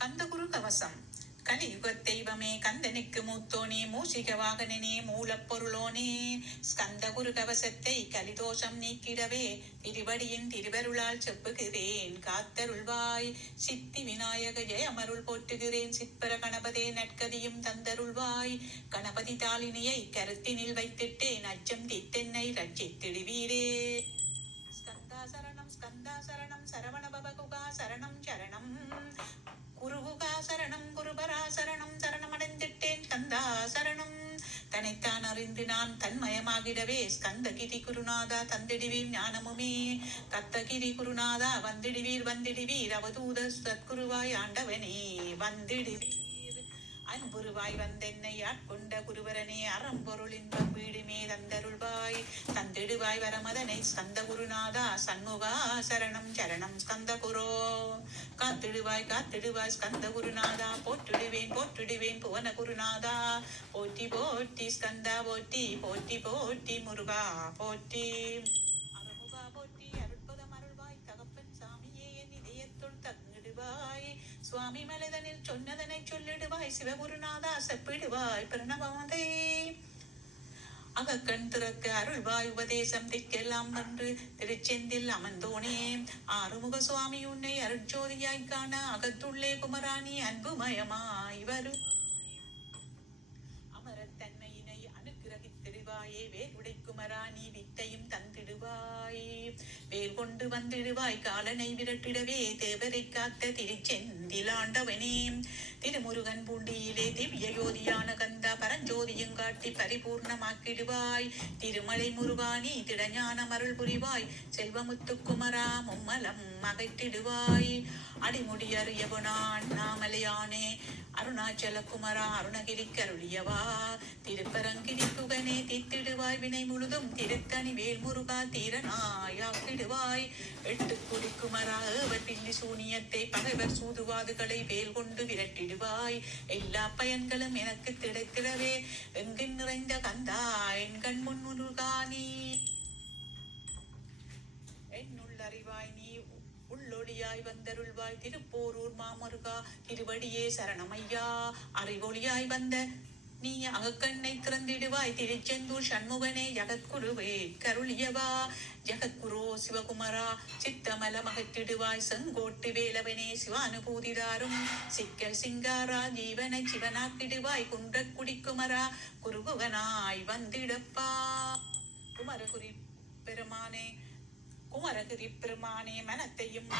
கந்தகுரு கவசம். கலியுகத் தெய்வமே கந்தனுக்கு மூத்தோனே மூஷிக வாகனனே மூலப்பொருளோனே ஸ்கந்தகுரு கவசத்தை கலிதோஷம் நீக்கிடவே திருவடியின் திருவருளால் செப்புகிறேன் காத்தருள்வாய். சித்தி விநாயக ஜெயமருள் போற்றுகிறேன் சிற்பர கணபதே நற்கதியும் தந்தருள்வாய். கணபதி தாளினியை கருத்தினில் வைத்திட்டேன் அச்சம் தீத்தென்னை ரட்சித்திடுவீரே. ஸ்கந்தா சரணம் ஸ்கந்தா சரணம் சரவண பவகுகா சரணம் சரணம் குருகுகா சரணம் குருபரா சரணம் சரணமடைந்திட்டேன் கந்தா சரணம். தன்னைத்தான் அறிந்து நான் தன்மயமாகிடவே ஸ்கந்தகிரி குருநாதா தந்திடுவீர் ஞானமுமே. தத்தகிரி குருநாதா வந்திடுவீர் வந்திடுவீர் அவதூத சத்குருவாய் ஆண்டவனே வந்திடுவீர். அன்புருவாய் வந்தென்னை ஆட்கொண்ட குருவரனே அறம்பொருள் இன்பம் வீடுமே தந்தருள்வாய். தந்திடுவாய் வரமதனை ஸ்கந்த குருநாதா சண்முகா சரணம் சரணம் ஸ்கந்த குரோ. காத்திடுவாய் காத்திடுவாய் ஸ்கந்த குருநாதா போற்றிடுவேன் போற்றிடுவேன் புவன குருநாதா. போற்றி போற்றி ஸ்கந்தா போற்றி போற்றி போற்றி முருகா போற்றி. அருமுகா போற்றி அருட்பதம் அருள்வாய் தகப்பன் சாமியே என் இதயத்துள் தங்கிடுவாய். சுவாமி மலைதனில் சொன்னதனை சொல்லிடுவாய் சிவகுருநாதா செப்பிடுவாய் பிரணவமதே. அகக்கண் திறக்க அருள்வாய் உபதேசம் திக்கெல்லாம் என்று திருச்செந்தில் அமர்ந்தோனே. ஆறுமுக சுவாமி உன்னை அருட்ஜோதியாய் காண அகத்துள்ளே குமராணி அன்புமயமாய் வரும். அமரத்தன்மையினை அனுகிரகித்திடுவாயே வேலுடை குமராணி வித்தையும் தந்திடுவாய். வேல் கொண்டு வந்திடுவாய் காலனை விரட்டிடவே தேவரை காத்த திருச்செந்தில் ஆண்டவனே. திருமுருகன் பூண்டியிலே திவ்ய யோதியான கந்தா பரஞ்சோதியும் காட்டி பரிபூர்ணமாக்கிடுவாய். திருமலை முருகானி திடஞான அருள் புரிவாய் செல்வமுத்து குமரா மும்மலம் அகற்றிடுவாய். அடிமுடி அறியவனா அண்ணாமலையானே அருணாச்சல குமரா அருணகிரி கருளியவா. திருப்பரங்கிரி குகனே தீத்திடுவாய் வினை முழுதும் திருத்தணி வேல் முருகா தீரனாயாக்கிடுவாய். எட்டு குடி குமரா ஏவர் பில்லி சூனியத்தை பகைவர் சூதுவாதுகளை வேல் கொண்டு விரட்டிடுவாய். எல்லா பயன்களும் எனக்கு கிடைத்திடவே எங்கின் நிறைந்த கந்தா என் கண் முன் முருகானி. என்னுள்ளறிவாய் நீ உள்ளொளியாய் வந்தருள்வாய் திருப்போரூர் மாமுருகா திருவடியே சரணமையா. அறிவொளியாய் வந்த நீ அகக்கண்ணை திறந்திடுவாய் திருச்செந்தூர் சண்முகனே ஜகத்குருவே கருளியவா. ஜகத்குரோ சிவகுமரா சித்தமல மகத்திடுவாய் செங்கோட்டு வேலவனே சிவானுபூதிதாரும் சிக்கல் சிங்காரா ஜீவனை சிவனாக்கிடுவாய். குன்றக்குடி குமரா குருகுகனாய் வந்திடப்பா. குமரகுரி பெருமானே குமரகிரி பெருமானே மனத்தையும்